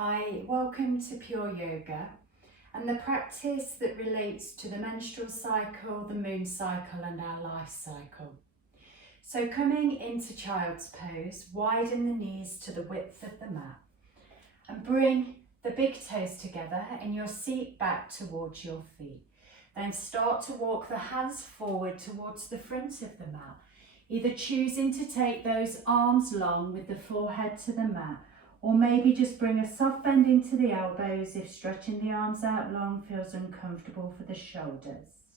Hi, welcome to Pure Yoga and the practice that relates to the menstrual cycle, the moon cycle and our life cycle. So coming into child's pose, widen the knees to the width of the mat and bring the big toes together and your seat back towards your feet. Then start to walk the hands forward towards the front of the mat, either choosing to take those arms long with the forehead to the mat, or maybe just bring a soft bend into the elbows if stretching the arms out long feels uncomfortable for the shoulders.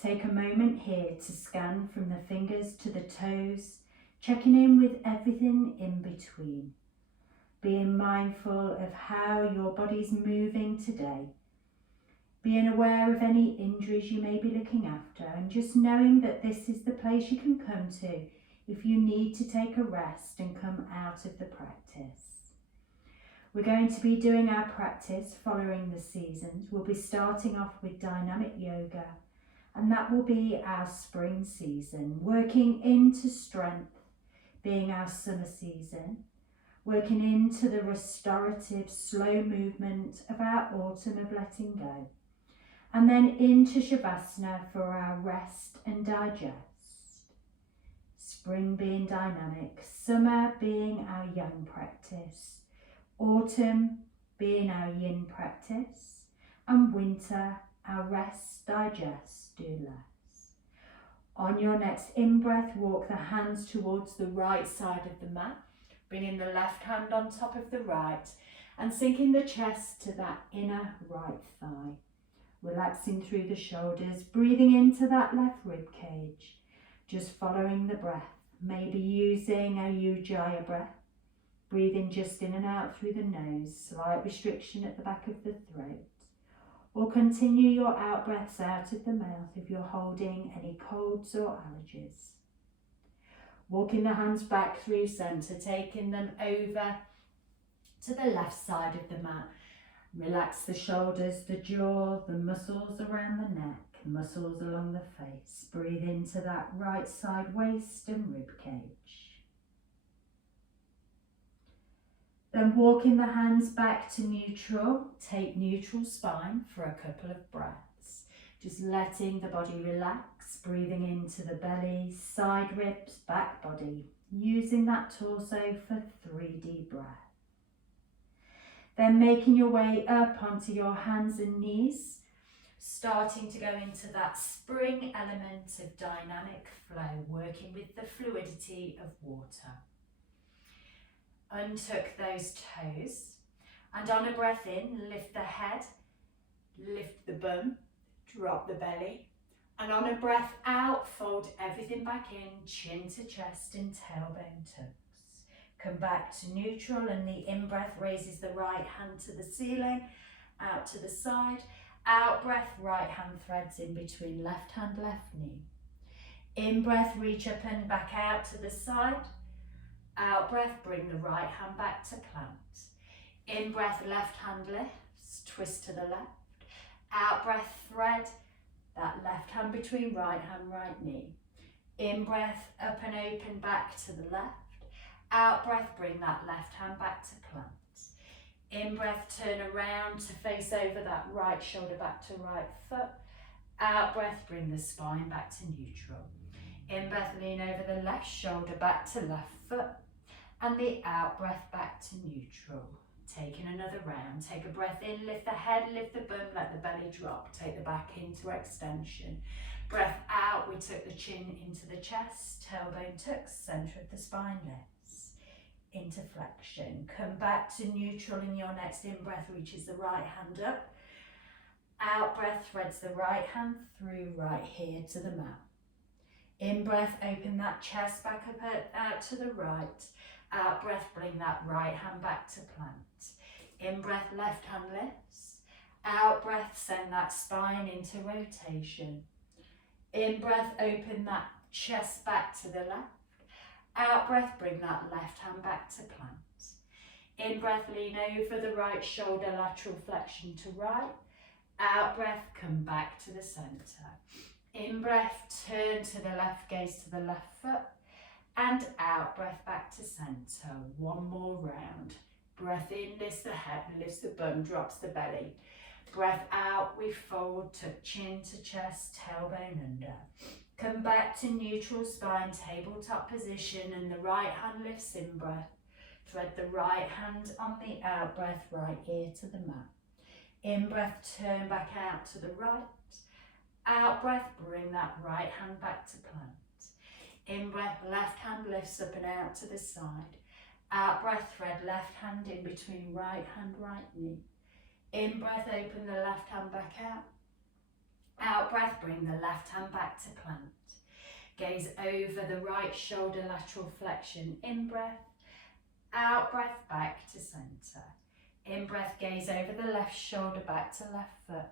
Take a moment here to scan from the fingers to the toes, checking in with everything in between. Being mindful of how your body's moving today. Being aware of any injuries you may be looking after, and just knowing that this is the place you can come to if you need to take a rest and come out of the practice. We're going to be doing our practice following the seasons. We'll be starting off with dynamic yoga, and that will be our spring season, working into strength being our summer season, working into the restorative slow movement of our autumn of letting go, and then into Shavasana for our rest and digest. Spring being dynamic, summer being our yang practice, autumn being our yin practice, and winter our rest, digest, do less. On your next in-breath, walk the hands towards the right side of the mat, bringing the left hand on top of the right and sinking the chest to that inner right thigh. Relaxing through the shoulders, breathing into that left rib cage, just following the breath. Maybe using a Ujjayi breath, breathing just in and out through the nose, slight restriction at the back of the throat. Or continue your out breaths out of the mouth if you're holding any colds or allergies. Walking the hands back through centre, taking them over to the left side of the mat. Relax the shoulders, the jaw, the muscles around the neck, muscles along the face. Breathe into that right side waist and rib cage. Then walking the hands back to neutral, take neutral spine for a couple of breaths. Just letting the body relax, breathing into the belly, side ribs, back body, using that torso for 3 deep breaths. Then making your way up onto your hands and knees, starting to go into that spring element of dynamic flow, working with the fluidity of water. Untuck those toes, and on a breath in, lift the head, lift the bum, drop the belly, and on a breath out, fold everything back in, chin to chest and tailbone tucks. Come back to neutral, and the in-breath raises the right hand to the ceiling, out to the side. Out breath, right hand threads in between left hand, left knee. In breath, reach up and back out to the side. Out breath, bring the right hand back to plant. In breath, left hand lifts, twist to the left. Out breath, thread that left hand between right hand, right knee. In breath, up and open back to the left. Out breath, bring that left hand back to plant. In breath, turn around to face over that right shoulder back to right foot. Out breath, bring the spine back to neutral. In breath, lean over the left shoulder back to left foot. And the out breath back to neutral. Taking another round, take a breath in, lift the head, lift the bum, let the belly drop. Take the back into extension. Breath out, we tuck the chin into the chest, tailbone tucks, centre of the spine lifts. Into flexion. Come back to neutral, and your next in-breath reaches the right hand up. Out breath threads the right hand through right here to the mat. In breath, open that chest back up out to the right. Out breath, bring that right hand back to plant. In breath, left hand lifts. Out breath, send that spine into rotation. In breath, open that chest back to the left. Out breath, bring that left hand back to plant. In breath, lean over the right shoulder, lateral flexion to right. Out breath, come back to the centre. In breath, turn to the left, gaze to the left foot. And out breath back to centre. One more round. Breath in, lifts the head, lifts the bum, drops the belly. Breath out, we fold, tuck chin to chest, tailbone under. Come back to neutral spine, tabletop position, and the right hand lifts in breath. Thread the right hand on the out breath, right ear to the mat. In breath, turn back out to the right. Out breath, bring that right hand back to plant. In breath, left hand lifts up and out to the side. Out breath, thread left hand in between right hand, right knee. In breath, open the left hand back out. Out breath, bring the left hand back to plant. Gaze over the right shoulder, lateral flexion. In breath. Out breath, back to centre. In breath, gaze over the left shoulder, back to left foot.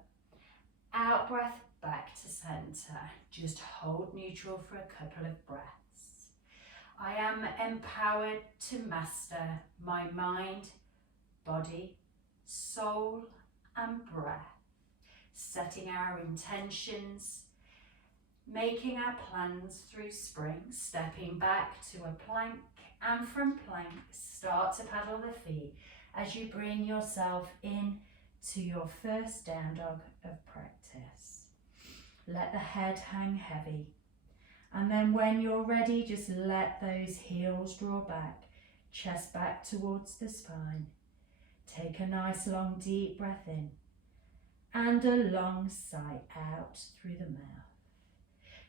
Out breath, back to centre. Just hold neutral for a couple of breaths. I am empowered to master my mind, body, soul and breath. Setting our intentions, making our plans through spring, stepping back to a plank, and from plank, start to paddle the feet as you bring yourself in to your first down dog of practice. Let the head hang heavy. And then when you're ready, just let those heels draw back, chest back towards the spine. Take a nice long deep breath in and a long sigh out through the mouth.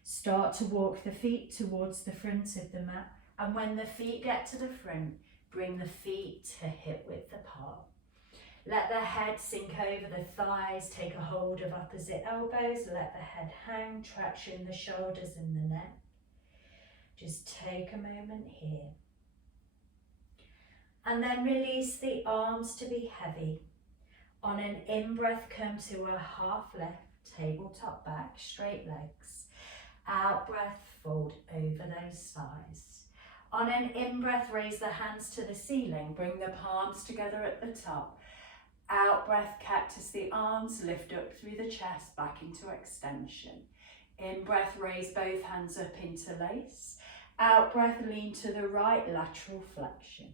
Start to walk the feet towards the front of the mat, and when the feet get to the front, bring the feet to hip width apart. Let the head sink over the thighs, take a hold of opposite elbows, let the head hang, traction the shoulders and the neck. Just take a moment here. And then release the arms to be heavy. On an in-breath, come to a half left, tabletop back, straight legs. Out breath, fold over those thighs. On an in-breath, raise the hands to the ceiling, bring the palms together at the top. Out breath, cactus the arms, lift up through the chest, back into extension. In breath, raise both hands up into lace. Out breath, lean to the right, lateral flexion.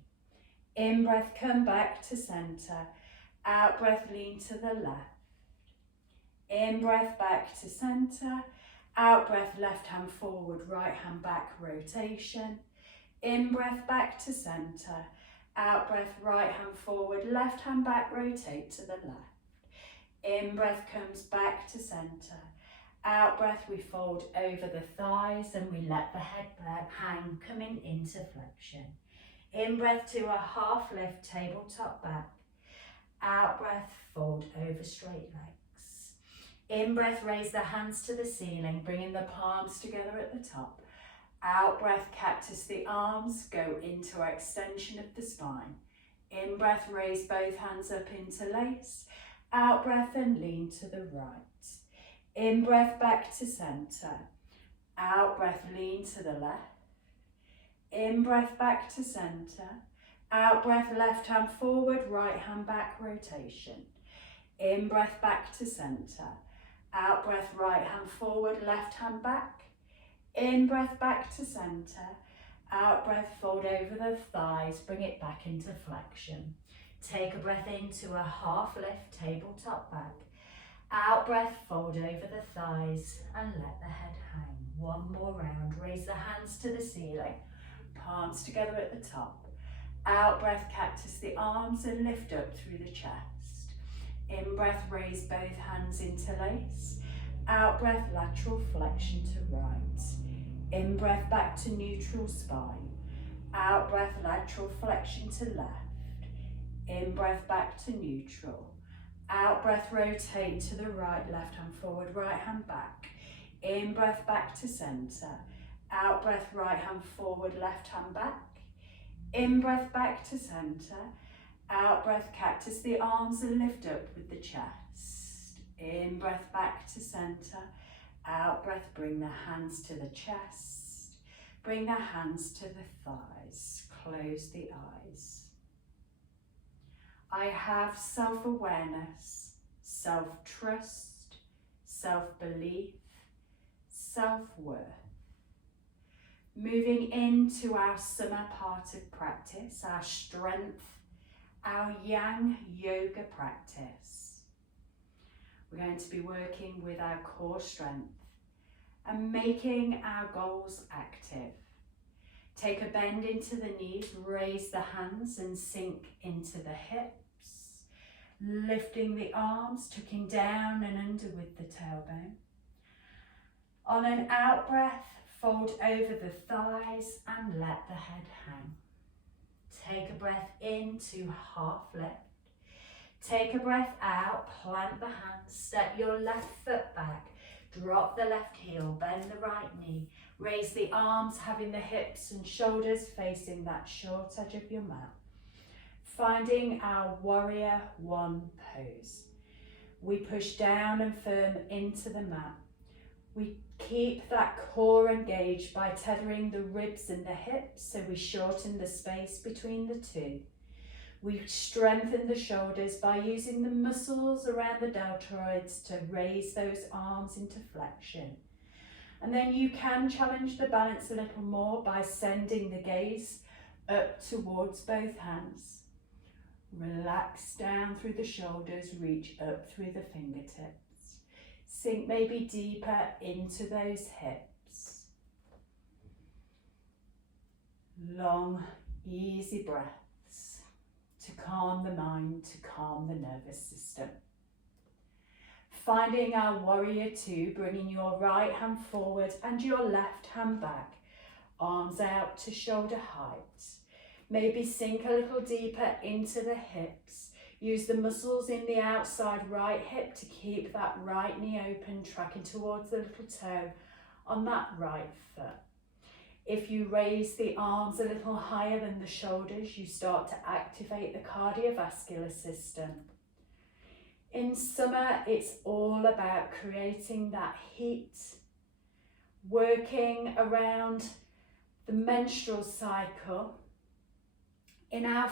In breath, come back to center. Out breath, lean to the left. In breath, back to center. Out breath, left hand forward, right hand back, rotation. In breath, back to center. Out breath, right hand forward, left hand back, rotate to the left. In breath, comes back to center. Out breath, we fold over the thighs and we let the head hang, coming into flexion. In breath, to a half lift, tabletop back. Out breath, fold over straight legs. In breath, raise the hands to the ceiling, bringing the palms together at the top. Out breath, cactus the arms, go into extension of the spine. In breath, raise both hands up into lace. Out breath and lean to the right. In breath, back to center. Out breath, lean to the left. In breath, back to center. Out breath, left hand forward, right hand back, rotation. In breath, back to center. Out breath, right hand forward, left hand back. In breath, back to center. Out breath, fold over the thighs, bring it back into flexion. Take a breath into a half lift, tabletop back. Out breath, fold over the thighs and let the head hang. One more round, raise the hands to the ceiling, palms together at the top. Out breath, cactus the arms and lift up through the chest. In breath, raise both hands into lace. Out breath, lateral flexion to right. In breath, back to neutral spine. Out breath, lateral flexion to left. In breath, back to neutral. Out breath, rotate to the right, left hand forward, right hand back. In breath, back to center. Out breath, right hand forward, left hand back. In breath, back to center. Out breath, cactus the arms and lift up with the chest. In breath, back to center. Out breath, bring the hands to the chest. Bring the hands to the thighs. Close the eyes. I have self-awareness, self-trust, self-belief, self-worth. Moving into our summer part of practice, our strength, our yang yoga practice. We're going to be working with our core strength and making our goals active. Take a bend into the knees, raise the hands and sink into the hips. Lifting the arms, tucking down and under with the tailbone. On an out breath, fold over the thighs and let the head hang. Take a breath into half lift. Take a breath out, plant the hands, step your left foot back, drop the left heel, bend the right knee, raise the arms, having the hips and shoulders facing that short edge of your mat. Finding our warrior one pose. We push down and firm into the mat. We keep that core engaged by tethering the ribs and the hips, so we shorten the space between the two. We strengthen the shoulders by using the muscles around the deltoids to raise those arms into flexion. And then you can challenge the balance a little more by sending the gaze up towards both hands. Relax down through the shoulders, reach up through the fingertips. Sink maybe deeper into those hips. Long, easy breaths to calm the mind, to calm the nervous system. Finding our warrior two, bringing your right hand forward and your left hand back, arms out to shoulder height. Maybe sink a little deeper into the hips. Use the muscles in the outside right hip to keep that right knee open, tracking towards the little toe on that right foot. If you raise the arms a little higher than the shoulders, you start to activate the cardiovascular system. In summer, it's all about creating that heat, working around the menstrual cycle. In our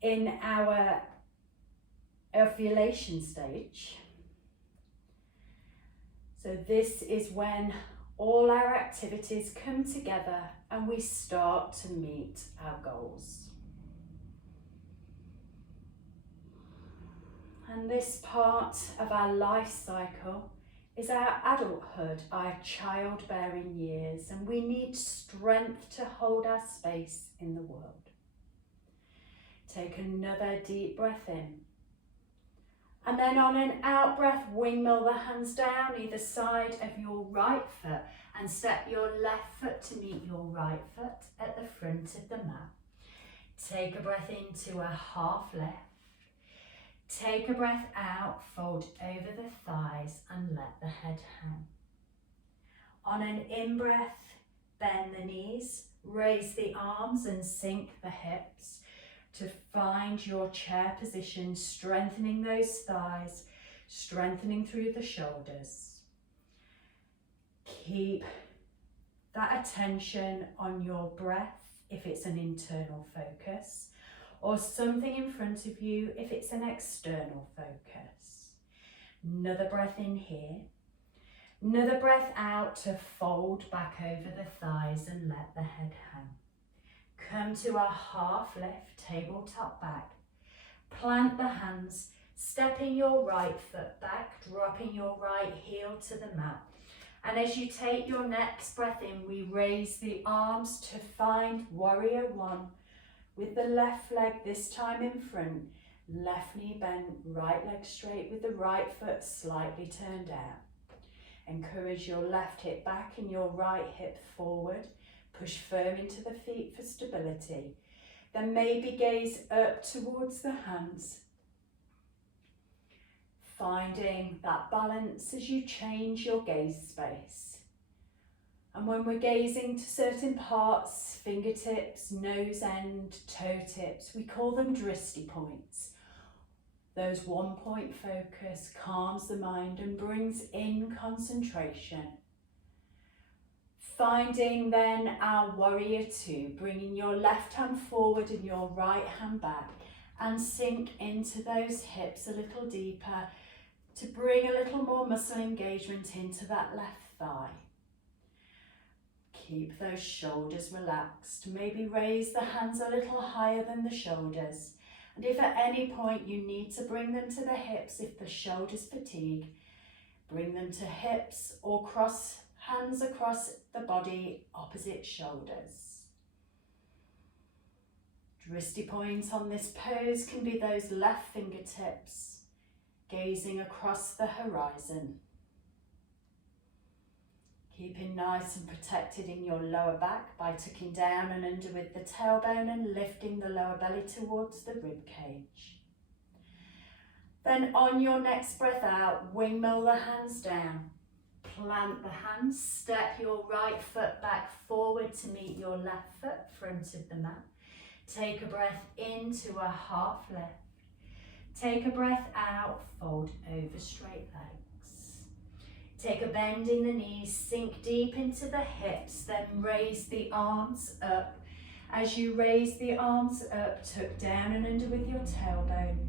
in our ovulation stage. So this is when all our activities come together and we start to meet our goals. And this part of our life cycle is our adulthood, our childbearing years, and we need strength to hold our space in the world. Take another deep breath in. And then on an out breath, windmill the hands down either side of your right foot and step your left foot to meet your right foot at the front of the mat. Take a breath into a half lift. Take a breath out, fold over the thighs and let the head hang. On an in-breath, bend the knees, raise the arms and sink the hips to find your chair position, strengthening those thighs, strengthening through the shoulders. Keep that attention on your breath if it's an internal focus, or something in front of you if it's an external focus. Another breath in here. Another breath out to fold back over the thighs and let the head hang. Come to a half lift, tabletop back. Plant the hands, stepping your right foot back, dropping your right heel to the mat. And as you take your next breath in, we raise the arms to find warrior one with the left leg this time in front. Left knee bent, right leg straight with the right foot slightly turned out. Encourage your left hip back and your right hip forward. Push firm into the feet for stability. Then maybe gaze up towards the hands. Finding that balance as you change your gaze space. And when we're gazing to certain parts, fingertips, nose end, toe tips, we call them drishti points. Those 1 point focus calms the mind and brings in concentration. Finding then our warrior two, bringing your left hand forward and your right hand back and sink into those hips a little deeper to bring a little more muscle engagement into that left thigh. Keep those shoulders relaxed. Maybe raise the hands a little higher than the shoulders. And if at any point you need to bring them to the hips, if the shoulders fatigue, bring them to hips or cross hands across the body, opposite shoulders. Drishti points on this pose can be those left fingertips gazing across the horizon. Keeping nice and protected in your lower back by tucking down and under with the tailbone and lifting the lower belly towards the rib cage. Then on your next breath out, windmill the hands down. Plant the hands, step your right foot back forward to meet your left foot, front of the mat. Take a breath into a half lift. Take a breath out, fold over straight legs. Take a bend in the knees, sink deep into the hips, then raise the arms up. As you raise the arms up, tuck down and under with your tailbone.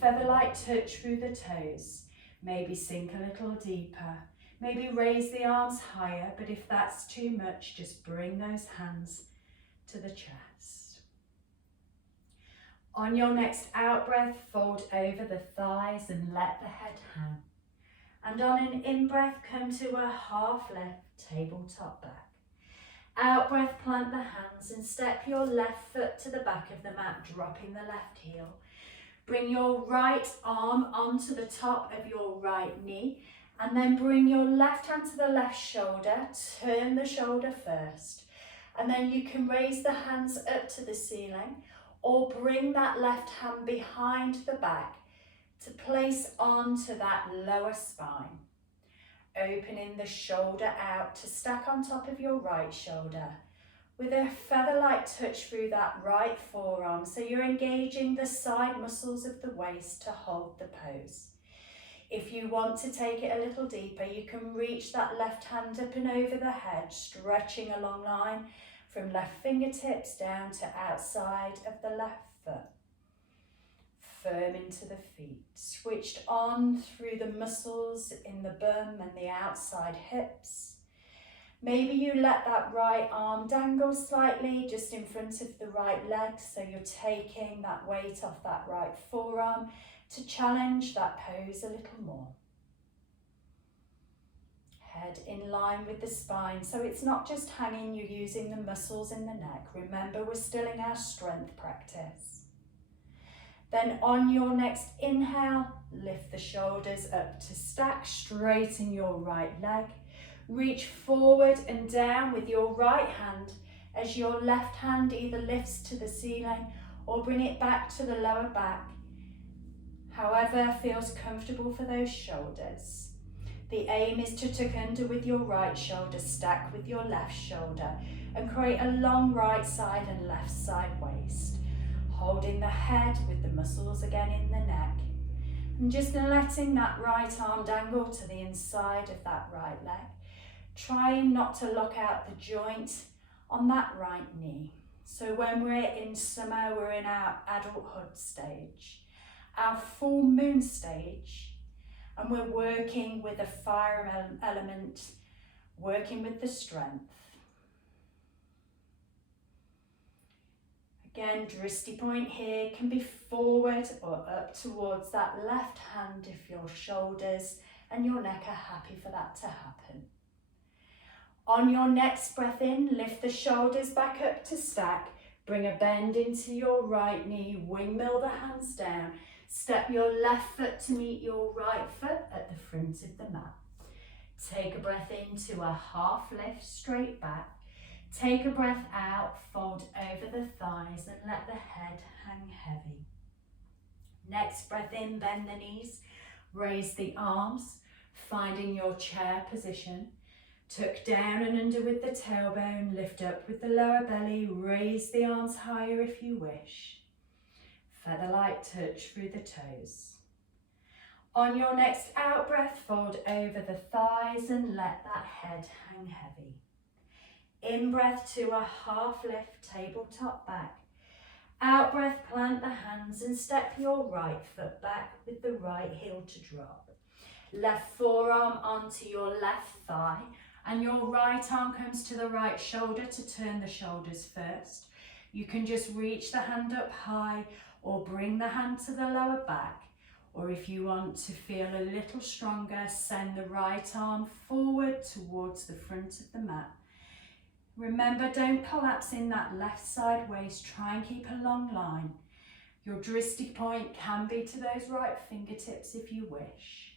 Feather-like touch through the toes. Maybe sink a little deeper. Maybe raise the arms higher, but if that's too much, just bring those hands to the chest. On your next out breath, fold over the thighs and let the head hang. And on an in-breath, come to a half lift, tabletop back. Out breath, plant the hands and step your left foot to the back of the mat, dropping the left heel. Bring your right arm onto the top of your right knee and then bring your left hand to the left shoulder. Turn the shoulder first. And then you can raise the hands up to the ceiling or bring that left hand behind the back to place onto that lower spine. Opening the shoulder out to stack on top of your right shoulder with a feather-like touch through that right forearm, so you're engaging the side muscles of the waist to hold the pose. If you want to take it a little deeper, you can reach that left hand up and over the head, stretching a long line from left fingertips down to outside of the left foot. Firm into the feet, switched on through the muscles in the bum and the outside hips. Maybe you let that right arm dangle slightly just in front of the right leg, so you're taking that weight off that right forearm to challenge that pose a little more. Head in line with the spine, so it's not just hanging, you're using the muscles in the neck. Remember, we're still in our strength practice. Then on your next inhale, lift the shoulders up to stack, straighten your right leg. Reach forward and down with your right hand as your left hand either lifts to the ceiling or bring it back to the lower back. However feels comfortable for those shoulders. The aim is to tuck under with your right shoulder, stack with your left shoulder and create a long right side and left side waist. Holding the head with the muscles again in the neck. And just letting that right arm dangle to the inside of that right leg. Trying not to lock out the joint on that right knee. So when we're in summer, we're in our adulthood stage, our full moon stage, and we're working with a fire element, working with the strength. Again, drishti point here can be forward or up towards that left hand if your shoulders and your neck are happy for that to happen. On your next breath in, lift the shoulders back up to stack. Bring a bend into your right knee, windmill the hands down. Step your left foot to meet your right foot at the front of the mat. Take a breath into a half lift, straight back. Take a breath out, fold over the thighs and let the head hang heavy. Next breath in, bend the knees, raise the arms, finding your chair position. Tuck down and under with the tailbone, lift up with the lower belly, raise the arms higher if you wish. Feather-like touch through the toes. On your next out breath, fold over the thighs and let that head hang heavy. In breath to a half lift, tabletop back. Out breath, plant the hands and step your right foot back with the right heel to drop. Left forearm onto your left thigh and your right arm comes to the right shoulder to turn the shoulders first. You can just reach the hand up high or bring the hand to the lower back. Or if you want to feel a little stronger, send the right arm forward towards the front of the mat. Remember, don't collapse in that left side waist. Try and keep a long line. Your drishti point can be to those right fingertips if you wish.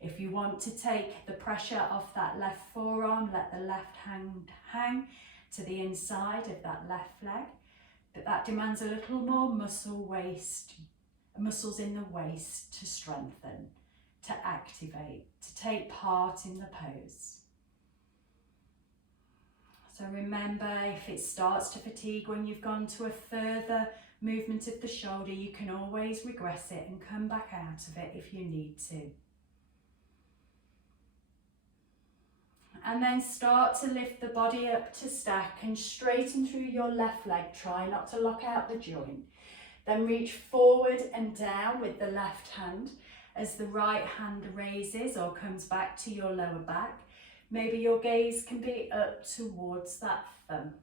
If you want to take the pressure off that left forearm, let the left hand hang to the inside of that left leg. But that demands a little more muscles in the waist to strengthen, to activate, to take part in the pose. So remember, if it starts to fatigue when you've gone to a further movement of the shoulder, you can always regress it and come back out of it if you need to. And then start to lift the body up to stack and straighten through your left leg. Try not to lock out the joint. Then reach forward and down with the left hand as the right hand raises or comes back to your lower back. Maybe your gaze can be up towards that thumb.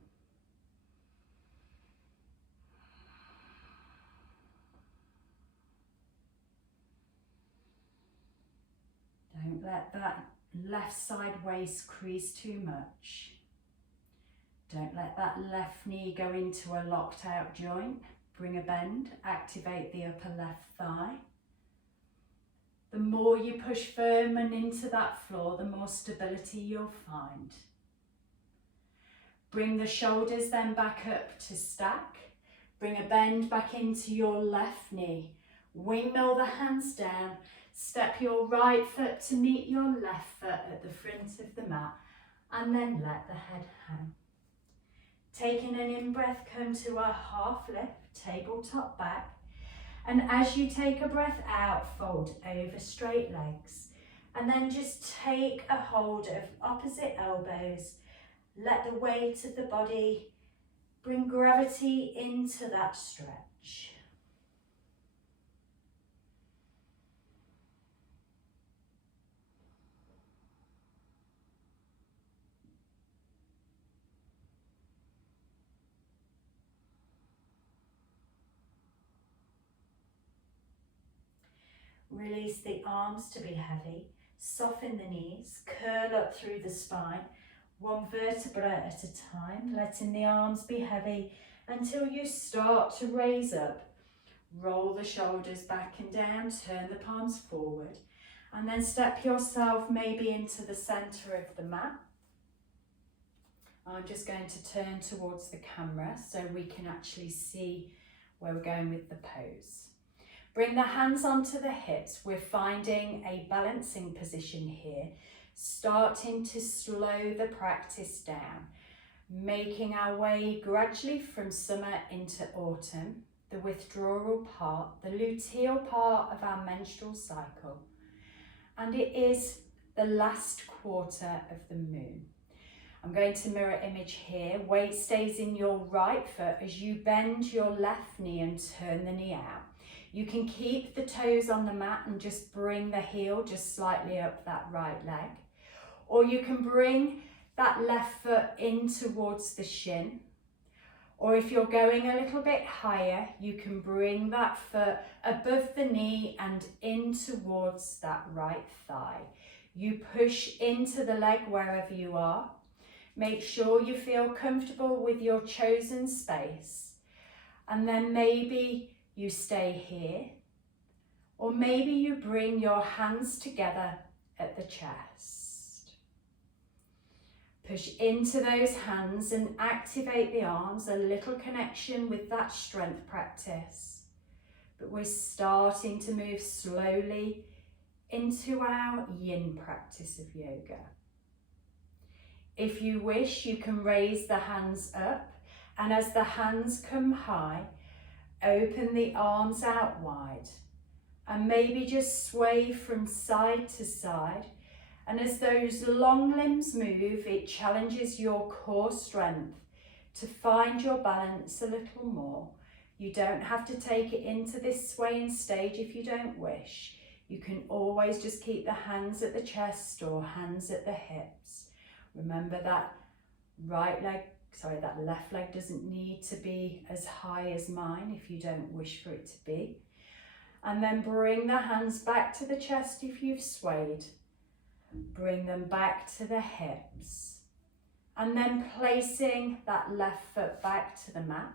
Don't let that left side waist crease too much. Don't let that left knee go into a locked out joint. Bring a bend, activate the upper left thigh. The more you push firm and into that floor, the more stability you'll find. Bring the shoulders then back up to stack. Bring a bend back into your left knee. Windmill the hands down. Step your right foot to meet your left foot at the front of the mat, and then let the head hang. Taking an in-breath, come to a half lift, tabletop back. And as you take a breath out, fold over straight legs. And then just take a hold of opposite elbows. Let the weight of the body bring gravity into that stretch. Release the arms to be heavy, soften the knees, curl up through the spine, one vertebra at a time, letting the arms be heavy until you start to raise up. Roll the shoulders back and down, turn the palms forward, and then step yourself maybe into the center of the mat. I'm just going to turn towards the camera so we can actually see where we're going with the pose. Bring the hands onto the hips. We're finding a balancing position here, starting to slow the practice down, making our way gradually from summer into autumn, the withdrawal part, the luteal part of our menstrual cycle. And it is the last quarter of the moon. I'm going to mirror image here. Weight stays in your right foot as you bend your left knee and turn the knee out. You can keep the toes on the mat and just bring the heel just slightly up that right leg. Or you can bring that left foot in towards the shin. Or if you're going a little bit higher, you can bring that foot above the knee and in towards that right thigh. You push into the leg wherever you are. Make sure you feel comfortable with your chosen space. And then maybe you stay here, or maybe you bring your hands together at the chest. Push into those hands and activate the arms, a little connection with that strength practice. But we're starting to move slowly into our yin practice of yoga. If you wish, you can raise the hands up, and as the hands come high, open the arms out wide and maybe just sway from side to side. And as those long limbs move, it challenges your core strength to find your balance a little more. You don't have to take it into this swaying stage if you don't wish. You can always just keep the hands at the chest or hands at the hips. Remember that that left leg doesn't need to be as high as mine if you don't wish for it to be. And then bring the hands back to the chest if you've swayed. Bring them back to the hips. And then placing that left foot back to the mat,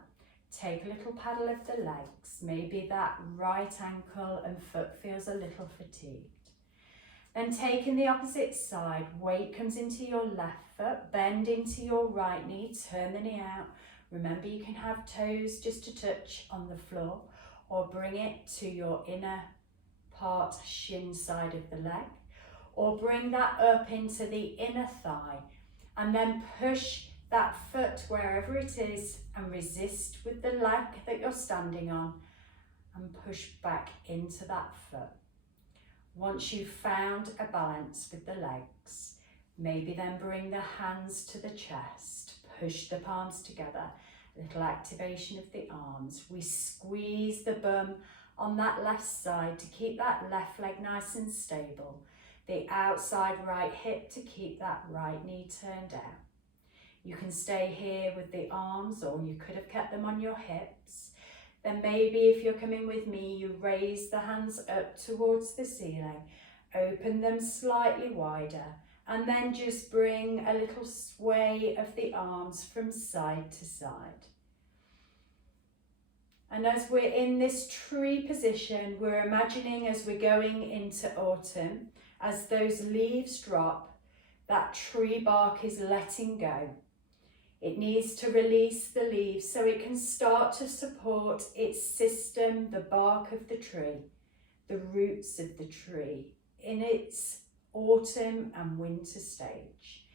take a little paddle of the legs. Maybe that right ankle and foot feels a little fatigued. Then taking the opposite side, weight comes into your left foot, bend into your right knee, turn the knee out. Remember, you can have toes just to touch on the floor, or bring it to your inner part, shin side of the leg, or bring that up into the inner thigh, and then push that foot wherever it is and resist with the leg that you're standing on and push back into that foot. Once you've found a balance with the legs, maybe then bring the hands to the chest, push the palms together, little activation of the arms. We squeeze the bum on that left side to keep that left leg nice and stable. The outside right hip to keep that right knee turned out. You can stay here with the arms, or you could have kept them on your hips. Then maybe if you're coming with me, you raise the hands up towards the ceiling, open them slightly wider, and then just bring a little sway of the arms from side to side. And as we're in this tree position, we're imagining as we're going into autumn, as those leaves drop, that tree bark is letting go. It needs to release the leaves so it can start to support its system, the bark of the tree, the roots of the tree, in its autumn and winter stage.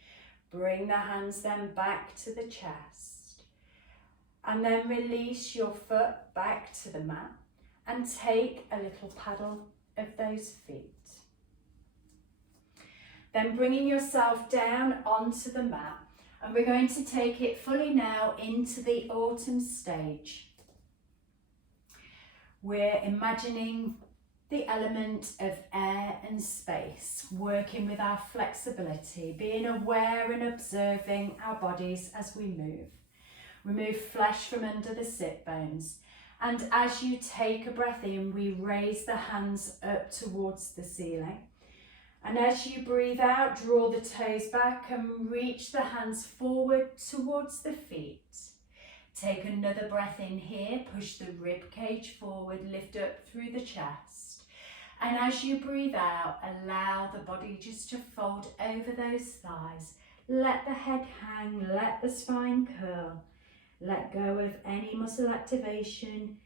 Bring the hands then back to the chest, and then release your foot back to the mat and take a little paddle of those feet. Then bringing yourself down onto the mat, and we're going to take it fully now into the autumn stage. We're imagining the element of air and space, working with our flexibility, being aware and observing our bodies as we move. Remove flesh from under the sit bones. And as you take a breath in, we raise the hands up towards the ceiling. And as you breathe out, draw the toes back and reach the hands forward towards the feet. Take another breath in here, push the rib cage forward, lift up through the chest. And as you breathe out, allow the body just to fold over those thighs. Let the head hang, let the spine curl. Let go of any muscle activation.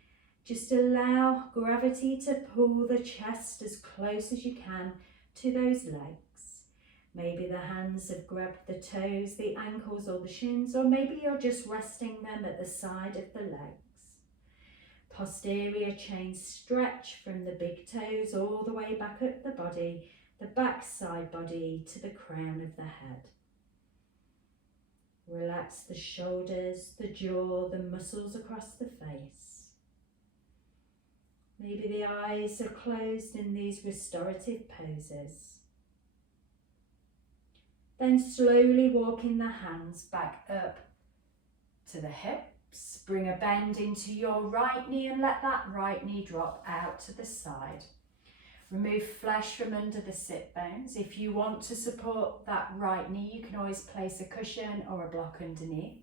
Just allow gravity to pull the chest as close as you can to those legs. Maybe the hands have grabbed the toes, the ankles or the shins, or maybe you're just resting them at the side of the legs. Posterior chain stretch from the big toes all the way back up the body, the back side body to the crown of the head. Relax the shoulders, the jaw, the muscles across the face. Maybe the eyes are closed in these restorative poses. Then slowly walking the hands back up to the hips. Bring a bend into your right knee and let that right knee drop out to the side. Remove flesh from under the sit bones. If you want to support that right knee, you can always place a cushion or a block underneath.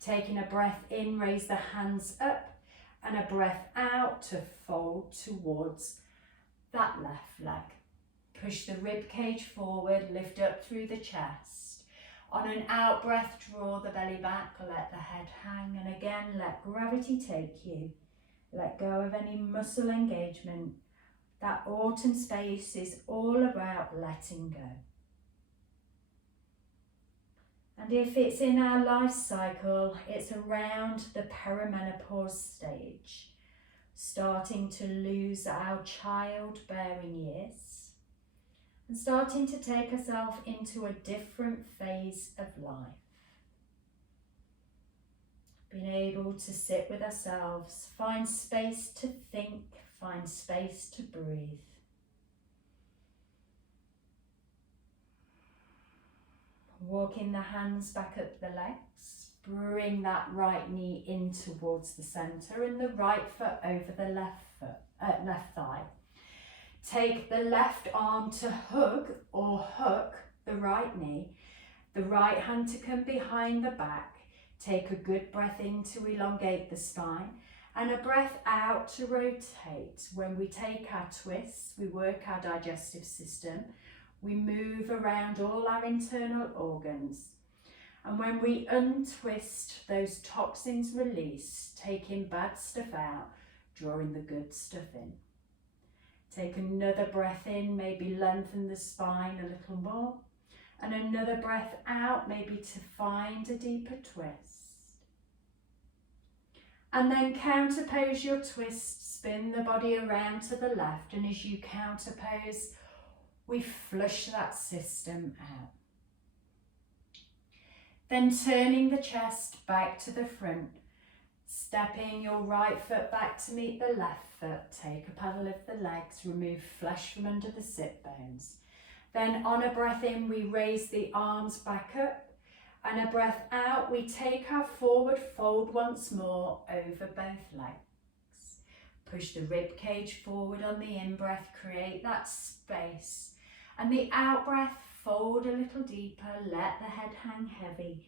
Taking a breath in, raise the hands up, and a breath out to fold towards that left leg. Push the rib cage forward, lift up through the chest. On an out breath, draw the belly back, let the head hang, and again, let gravity take you. Let go of any muscle engagement. That autumn space is all about letting go. And if it's in our life cycle, it's around the perimenopause stage, starting to lose our childbearing years and starting to take ourselves into a different phase of life. Being able to sit with ourselves, find space to think, find space to breathe. Walking the hands back up the legs. Bring that right knee in towards the centre and the right foot over the left thigh. Take the left arm to hug or hook the right knee. The right hand to come behind the back. Take a good breath in to elongate the spine and a breath out to rotate. When we take our twists, we work our digestive system. We move around all our internal organs. And when we untwist, those toxins release, taking bad stuff out, drawing the good stuff in. Take another breath in, maybe lengthen the spine a little more. And another breath out, maybe to find a deeper twist. And then counterpose your twist, spin the body around to the left, and as you counterpose, we flush that system out. Then turning the chest back to the front, stepping your right foot back to meet the left foot, take a paddle of the legs, remove flesh from under the sit bones. Then on a breath in, we raise the arms back up, and a breath out, we take our forward fold once more over both legs. Push the rib cage forward on the in-breath, create that space. And the out-breath, fold a little deeper, let the head hang heavy.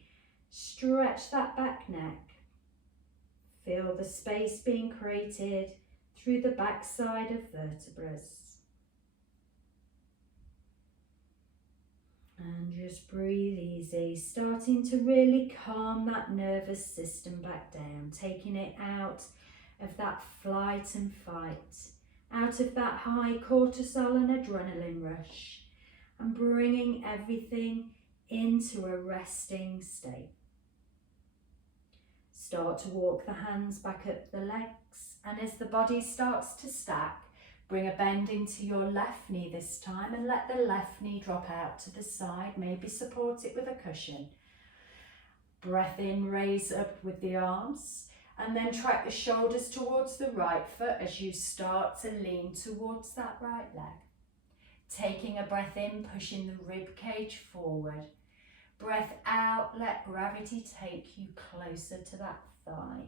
Stretch that back neck. Feel the space being created through the backside of vertebrae. And just breathe easy, starting to really calm that nervous system back down, taking it out of that flight and fight, out of that high cortisol and adrenaline rush, and bringing everything into a resting state. Start to walk the hands back up the legs, and as the body starts to stack, bring a bend into your left knee this time and let the left knee drop out to the side, maybe support it with a cushion. Breath in, raise up with the arms, and then track the shoulders towards the right foot as you start to lean towards that right leg. Taking a breath in, pushing the rib cage forward. Breath out, let gravity take you closer to that thigh.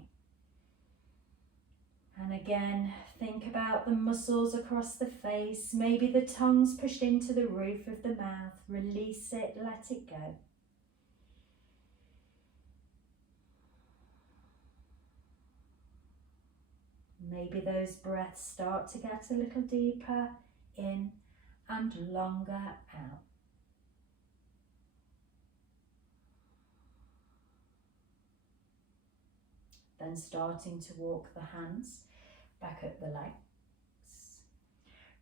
And again, think about the muscles across the face. Maybe the tongue's pushed into the roof of the mouth. Release it, let it go. Maybe those breaths start to get a little deeper in and longer out. Then starting to walk the hands back up the legs.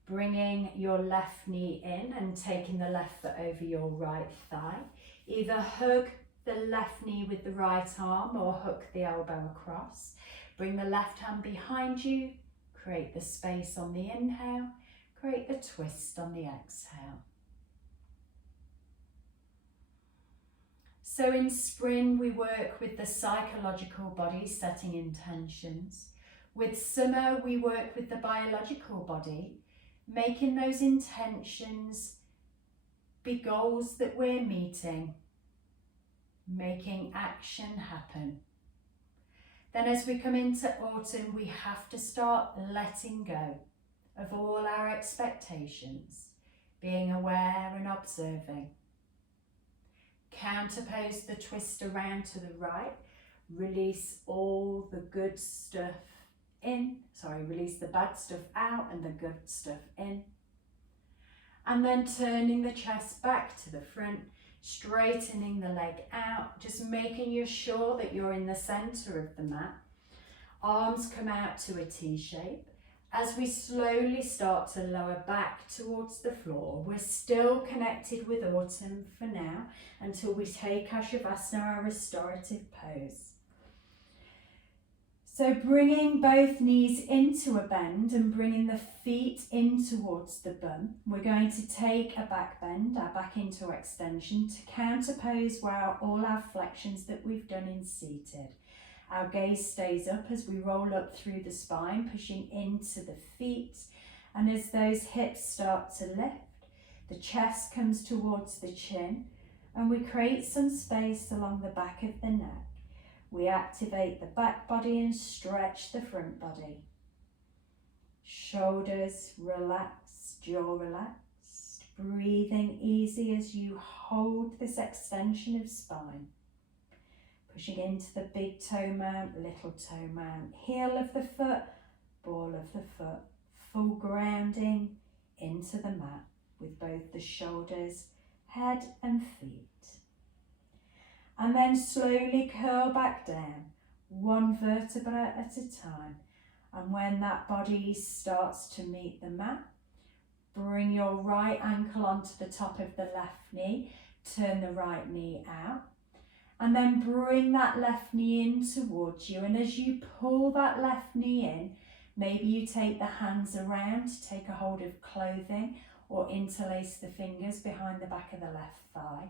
Bringing your left knee in and taking the left foot over your right thigh. Either hug the left knee with the right arm or hook the elbow across. Bring the left hand behind you. Create the space on the inhale. Create the twist on the exhale. So in spring, we work with the psychological body, setting intentions. With summer, we work with the biological body, making those intentions be goals that we're meeting, making action happen. Then as we come into autumn, we have to start letting go of all our expectations, being aware and observing. Counterpose the twist around to the right, release all the good stuff in, release the bad stuff out and the good stuff in. And then turning the chest back to the front, straightening the leg out, just making sure that you're in the center of the mat. Arms come out to a T shape. As we slowly start to lower back towards the floor, we're still connected with autumn for now until we take our Shavasana, our restorative pose. So bringing both knees into a bend and bringing the feet in towards the bum, we're going to take a back bend, our back into extension, to counterpose all our flexions that we've done in seated. Our gaze stays up as we roll up through the spine, pushing into the feet. And as those hips start to lift, the chest comes towards the chin and we create some space along the back of the neck. We activate the back body and stretch the front body. Shoulders relaxed, jaw relaxed, breathing easy as you hold this extension of spine. Pushing into the big toe mount, little toe mount, heel of the foot, ball of the foot, full grounding into the mat with both the shoulders, head and feet. And then slowly curl back down, one vertebra at a time. And when that body starts to meet the mat, bring your right ankle onto the top of the left knee, turn the right knee out, and then bring that left knee in towards you. And as you pull that left knee in, maybe you take the hands around to take a hold of clothing or interlace the fingers behind the back of the left thigh.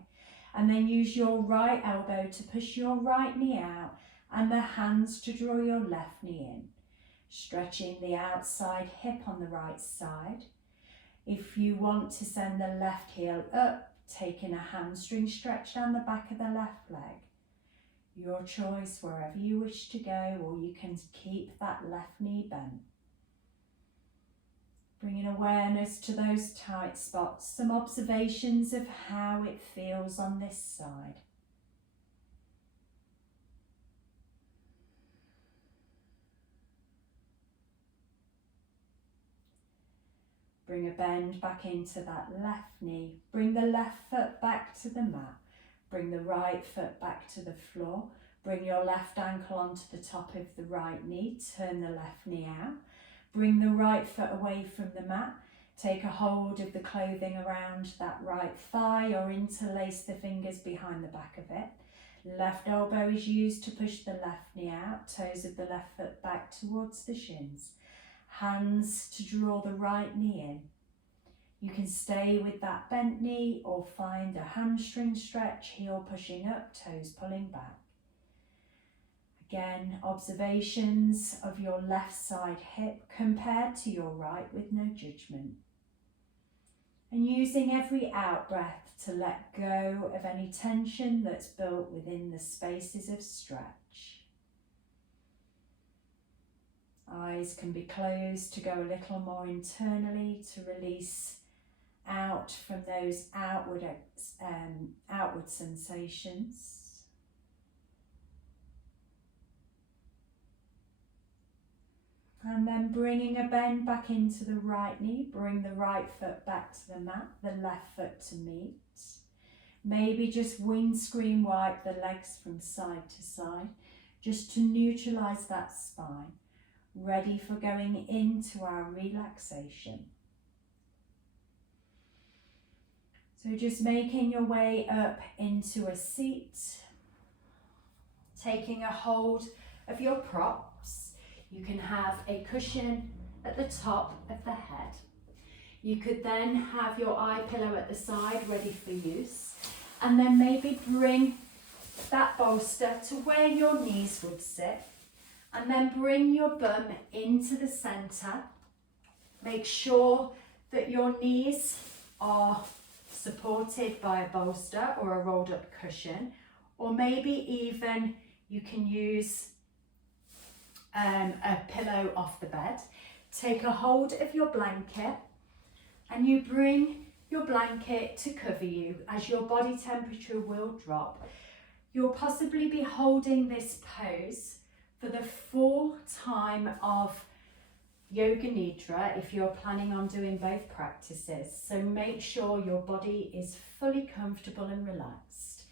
And then use your right elbow to push your right knee out and the hands to draw your left knee in. Stretching the outside hip on the right side. If you want to send the left heel up, taking a hamstring stretch down the back of the left leg. Your choice wherever you wish to go, or you can keep that left knee bent. Bringing awareness to those tight spots, some observations of how it feels on this side. Bring a bend back into that left knee. Bring the left foot back to the mat. Bring the right foot back to the floor. Bring your left ankle onto the top of the right knee. Turn the left knee out. Bring the right foot away from the mat. Take a hold of the clothing around that right thigh or interlace the fingers behind the back of it. Left elbow is used to push the left knee out. Toes of the left foot back towards the shins. Hands to draw the right knee in. You can stay with that bent knee or find a hamstring stretch, heel pushing up, toes pulling back. Again, observations of your left side hip compared to your right with no judgment. And using every out breath to let go of any tension that's built within the spaces of stretch. Eyes can be closed to go a little more internally to release out from those outward sensations. And then bringing a bend back into the right knee, bring the right foot back to the mat, the left foot to meet. Maybe just windscreen wipe the legs from side to side, just to neutralize that spine. Ready for going into our relaxation. So just making your way up into a seat, taking a hold of your props. You can have a cushion at the top of the head. You could then have your eye pillow at the side ready for use, and then maybe bring that bolster to where your knees would sit. And then bring your bum into the centre. Make sure that your knees are supported by a bolster or a rolled up cushion. Or maybe even you can use a pillow off the bed. Take a hold of your blanket and you bring your blanket to cover you as your body temperature will drop. You'll possibly be holding this pose for the full time of Yoga Nidra if you're planning on doing both practices. So make sure your body is fully comfortable and relaxed.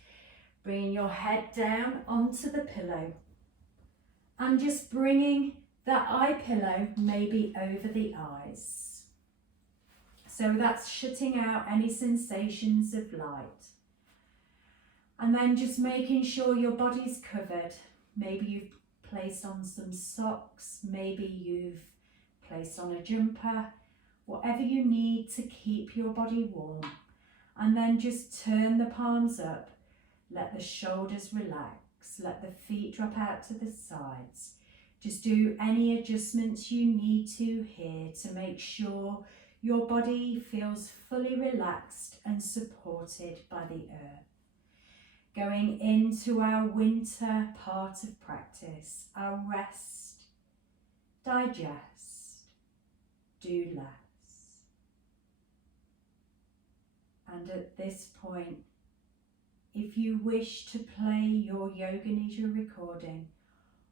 Bringing your head down onto the pillow and just bringing the eye pillow maybe over the eyes. So that's shutting out any sensations of light. And then just making sure your body's covered. Maybe you've placed on some socks, maybe you've placed on a jumper, whatever you need to keep your body warm. And then just turn the palms up, let the shoulders relax, let the feet drop out to the sides. Just do any adjustments you need to here to make sure your body feels fully relaxed and supported by the earth. Going into our winter part of practice, our rest, digest, do less. And at this point, if you wish to play your Yoga Nidra recording,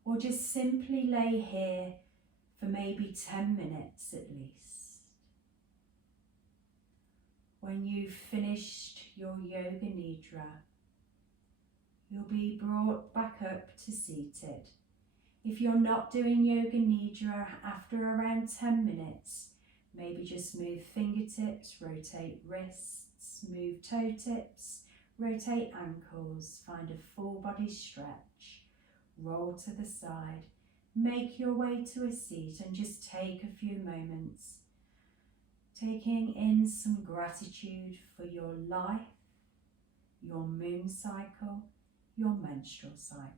or just simply lay here for maybe 10 minutes at least. When you've finished your Yoga Nidra, you'll be brought back up to seated. If you're not doing Yoga Nidra after around 10 minutes, maybe just move fingertips, rotate wrists, move toe tips, rotate ankles, find a full body stretch, roll to the side, make your way to a seat and just take a few moments, taking in some gratitude for your life, your moon cycle, your menstrual cycle.